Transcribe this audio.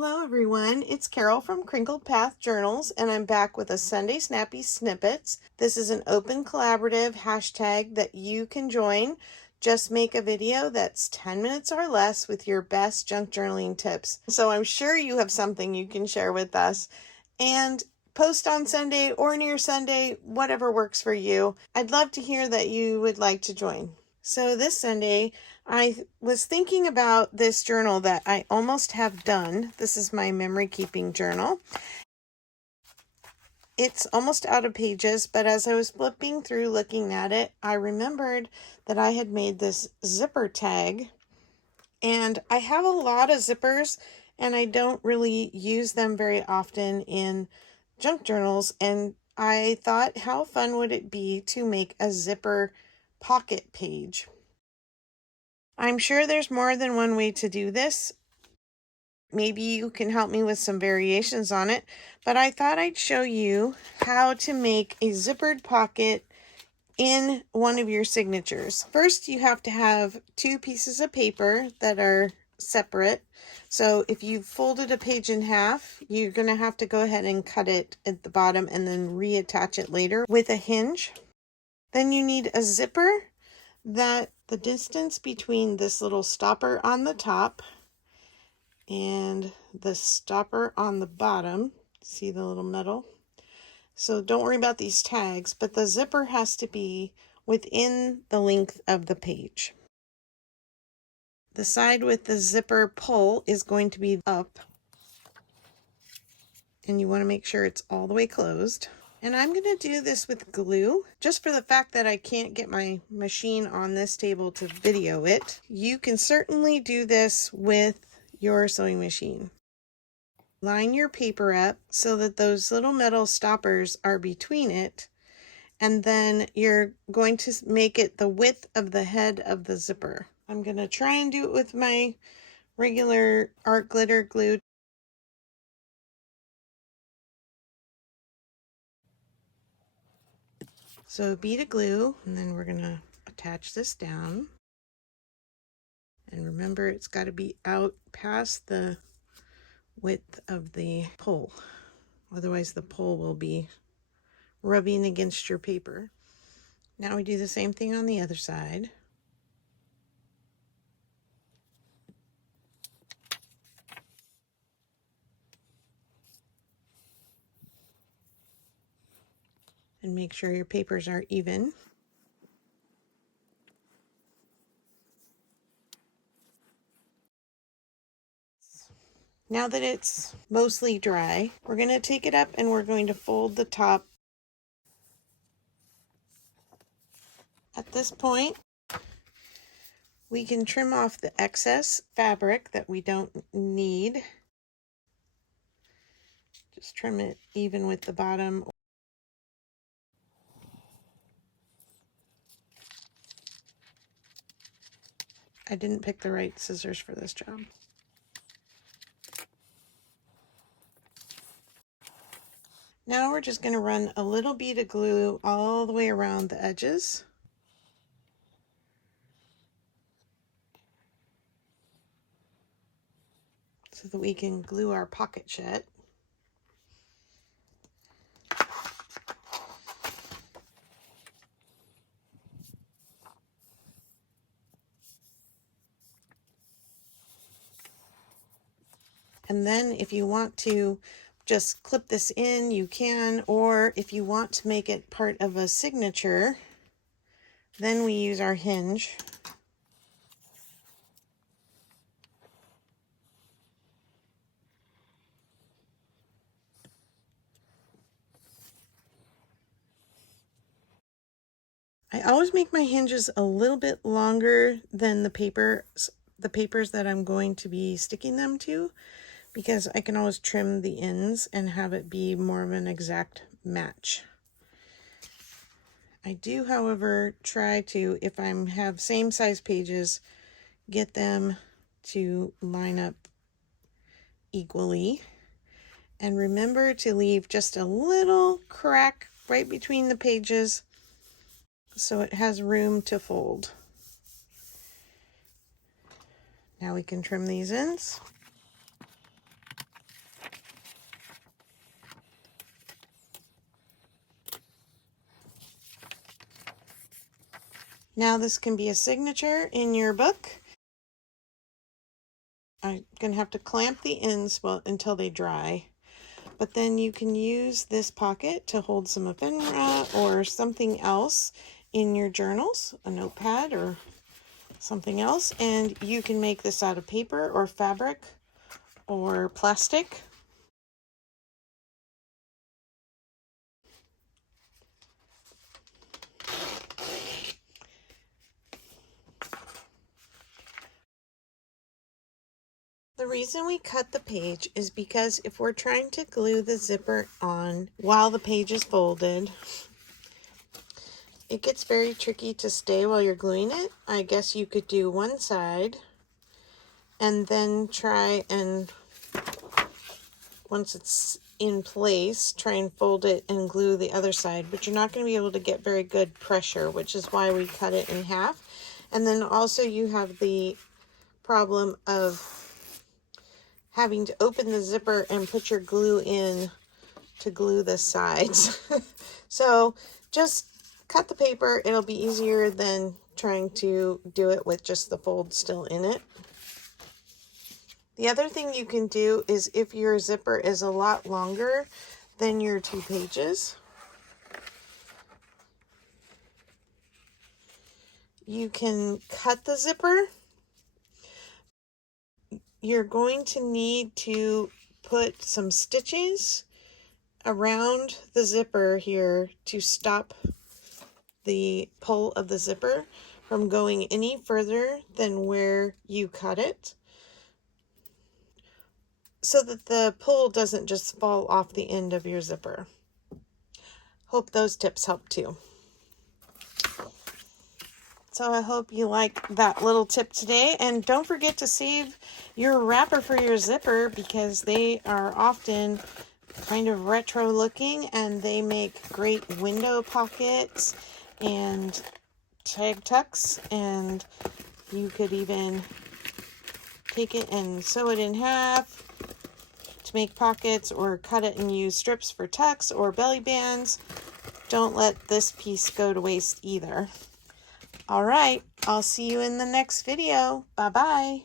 Hello everyone, it's Carol from CrinkledPath Journals, and I'm back with a Sunday Snappy Snippets. This is an open collaborative hashtag that you can join. Just make a video that's 10 minutes or less with your best junk journaling tips. So I'm sure you have something you can share with us. And post on Sunday or near Sunday, whatever works for you. I'd love to hear that you would like to join. So this Sunday, I was thinking about this journal that I almost have done. This is my memory keeping journal. It's almost out of pages, but as I was flipping through looking at it, I remembered that I had made this zipper tag. And I have a lot of zippers, and I don't really use them very often in junk journals. And I thought, how fun would it be to make a zipper pocket page? I'm sure there's more than one way to do this. Maybe you can help me with some variations on it, but I thought I'd show you how to make a zippered pocket in one of your signatures. First, you have to have two pieces of paper that are separate. So if you've folded a page in half, you're going to have to go ahead and cut it at the bottom and then reattach it later with a hinge. Then you need a zipper that the distance between this little stopper on the top and the stopper on the bottom, see the little metal? So don't worry about these tags, but the zipper has to be within the length of the page. The side with the zipper pull is going to be up, and you want to make sure it's all the way closed. And I'm going to do this with glue, just for the fact that I can't get my machine on this table to video it. You can certainly do this with your sewing machine. Line your paper up so that those little metal stoppers are between it, and then you're going to make it the width of the head of the zipper. I'm going to try and do it with my regular art glitter glue. So a bead of glue, and then we're going to attach this down. And remember, it's got to be out past the width of the pole. Otherwise the pole will be rubbing against your paper. Now we do the same thing on the other side. And make sure your papers are even. Now that it's mostly dry, we're going to take it up and we're going to fold the top. At this point, we can trim off the excess fabric that we don't need. Just trim it even with the bottom. I didn't pick the right scissors for this job. Now we're just going to run a little bead of glue all the way around the edges. So that we can glue our pocket shut. And then if you want to just clip this in, you can, or if you want to make it part of a signature, then we use our hinge. I always make my hinges a little bit longer than the papers that I'm going to be sticking them to, because I can always trim the ends and have it be more of an exact match. I do, however, try to, if I have same size pages, get them to line up equally. And remember to leave just a little crack right between the pages so it has room to fold. Now we can trim these ends. Now this can be a signature in your book. I'm going to have to clamp the ends until they dry. But then you can use this pocket to hold some ephemera or something else in your journals, a notepad or something else. And you can make this out of paper or fabric or plastic. The reason we cut the page is because if we're trying to glue the zipper on while the page is folded, it gets very tricky to stay while you're gluing it. I guess you could do one side and then try and, once it's in place, try and fold it and glue the other side, but you're not going to be able to get very good pressure, which is why we cut it in half. And then also you have the problem of having to open the zipper and put your glue in to glue the sides. So just cut the paper. It'll be easier than trying to do it with just the fold still in it. The other thing you can do is, if your zipper is a lot longer than your 2 pages, you can cut the zipper. You're going to need to put some stitches around the zipper here to stop the pull of the zipper from going any further than where you cut it, so that the pull doesn't just fall off the end of your zipper. Hope those tips help too. So I hope you like that little tip today, and don't forget to save your wrapper for your zipper, because they are often kind of retro looking and they make great window pockets and tag tucks, and you could even take it and sew it in half to make pockets, or cut it and use strips for tucks or belly bands. Don't let this piece go to waste either. All right, I'll see you in the next video. Bye-bye.